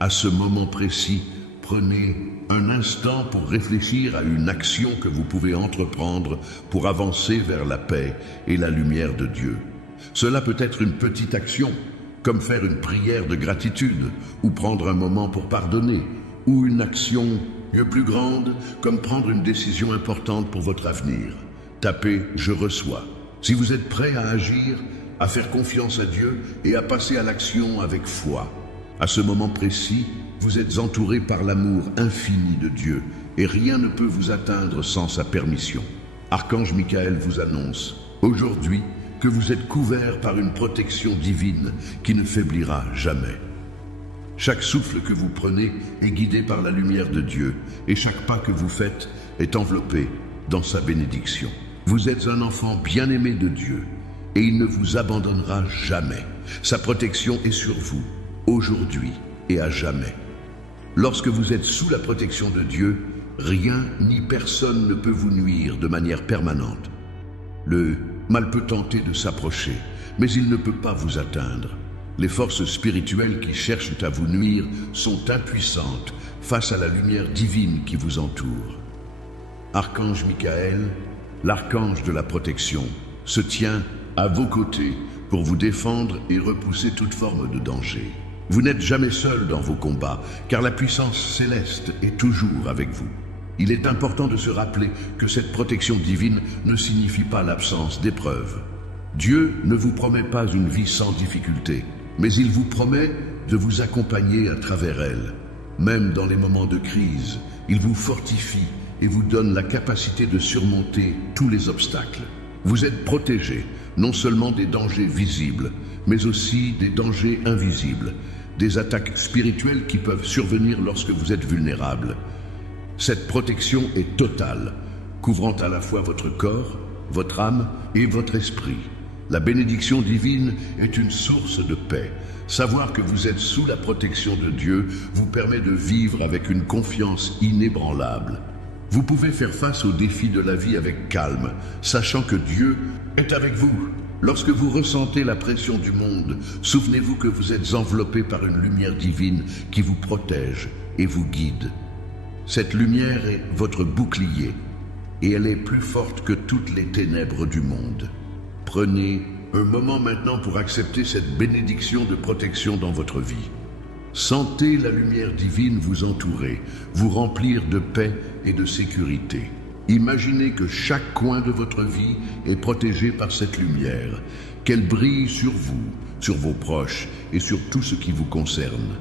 À ce moment précis, prenez un instant pour réfléchir à une action que vous pouvez entreprendre pour avancer vers la paix et la lumière de Dieu. Cela peut être une petite action, comme faire une prière de gratitude, ou prendre un moment pour pardonner, ou une action mieux plus grande, comme prendre une décision importante pour votre avenir. Tapez « Je reçois ». Si vous êtes prêt à agir, à faire confiance à Dieu et à passer à l'action avec foi. À ce moment précis, vous êtes entouré par l'amour infini de Dieu et rien ne peut vous atteindre sans sa permission. Archange Michael vous annonce aujourd'hui que vous êtes couvert par une protection divine qui ne faiblira jamais. Chaque souffle que vous prenez est guidé par la lumière de Dieu et chaque pas que vous faites est enveloppé dans sa bénédiction. Vous êtes un enfant bien-aimé de Dieu et il ne vous abandonnera jamais. Sa protection est sur vous, aujourd'hui et à jamais. Lorsque vous êtes sous la protection de Dieu, rien ni personne ne peut vous nuire de manière permanente. Le mal peut tenter de s'approcher, mais il ne peut pas vous atteindre. Les forces spirituelles qui cherchent à vous nuire sont impuissantes face à la lumière divine qui vous entoure. Archange Michael, l'archange de la protection, se tient à vos côtés pour vous défendre et repousser toute forme de danger. Vous n'êtes jamais seul dans vos combats, car la puissance céleste est toujours avec vous. Il est important de se rappeler que cette protection divine ne signifie pas l'absence d'épreuves. Dieu ne vous promet pas une vie sans difficulté, mais il vous promet de vous accompagner à travers elle. Même dans les moments de crise, il vous fortifie et vous donne la capacité de surmonter tous les obstacles. Vous êtes protégé, non seulement des dangers visibles, mais aussi des dangers invisibles, des attaques spirituelles qui peuvent survenir lorsque vous êtes vulnérable. Cette protection est totale, couvrant à la fois votre corps, votre âme et votre esprit. La bénédiction divine est une source de paix. Savoir que vous êtes sous la protection de Dieu vous permet de vivre avec une confiance inébranlable. Vous pouvez faire face aux défis de la vie avec calme, sachant que Dieu est avec vous. Lorsque vous ressentez la pression du monde, souvenez-vous que vous êtes enveloppé par une lumière divine qui vous protège et vous guide. Cette lumière est votre bouclier et elle est plus forte que toutes les ténèbres du monde. Prenez un moment maintenant pour accepter cette bénédiction de protection dans votre vie. Sentez la lumière divine vous entourer, vous remplir de paix et de sécurité. Imaginez que chaque coin de votre vie est protégé par cette lumière, qu'elle brille sur vous, sur vos proches et sur tout ce qui vous concerne.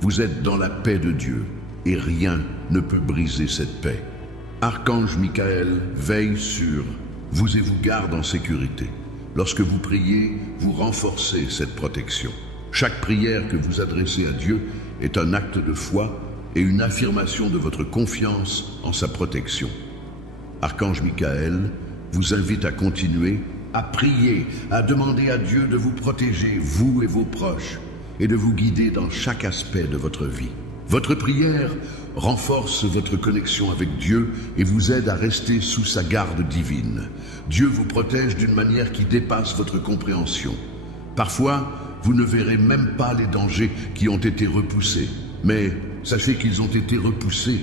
Vous êtes dans la paix de Dieu et rien ne peut briser cette paix. Archange Michael veille sur vous et vous garde en sécurité. Lorsque vous priez, vous renforcez cette protection. Chaque prière que vous adressez à Dieu est un acte de foi et une affirmation de votre confiance en sa protection. Archange Michael vous invite à continuer à prier, à demander à Dieu de vous protéger, vous et vos proches, et de vous guider dans chaque aspect de votre vie. Votre prière renforce votre connexion avec Dieu et vous aide à rester sous sa garde divine. Dieu vous protège d'une manière qui dépasse votre compréhension. Parfois, vous ne verrez même pas les dangers qui ont été repoussés. Mais sachez qu'ils ont été repoussés.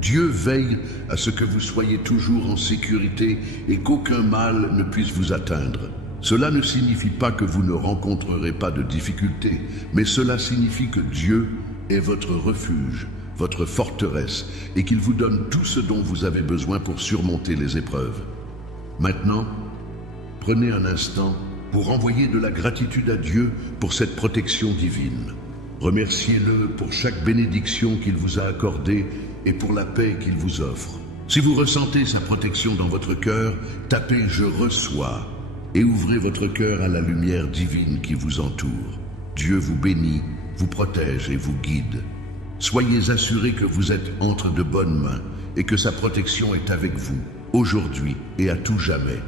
Dieu veille à ce que vous soyez toujours en sécurité et qu'aucun mal ne puisse vous atteindre. Cela ne signifie pas que vous ne rencontrerez pas de difficultés, mais cela signifie que Dieu est votre refuge, votre forteresse, et qu'il vous donne tout ce dont vous avez besoin pour surmonter les épreuves. Maintenant, prenez un instant pour envoyer de la gratitude à Dieu pour cette protection divine. Remerciez-le pour chaque bénédiction qu'il vous a accordée et pour la paix qu'il vous offre. Si vous ressentez sa protection dans votre cœur, tapez « Je reçois » et ouvrez votre cœur à la lumière divine qui vous entoure. Dieu vous bénit, vous protège et vous guide. Soyez assurés que vous êtes entre de bonnes mains et que sa protection est avec vous, aujourd'hui et à tout jamais.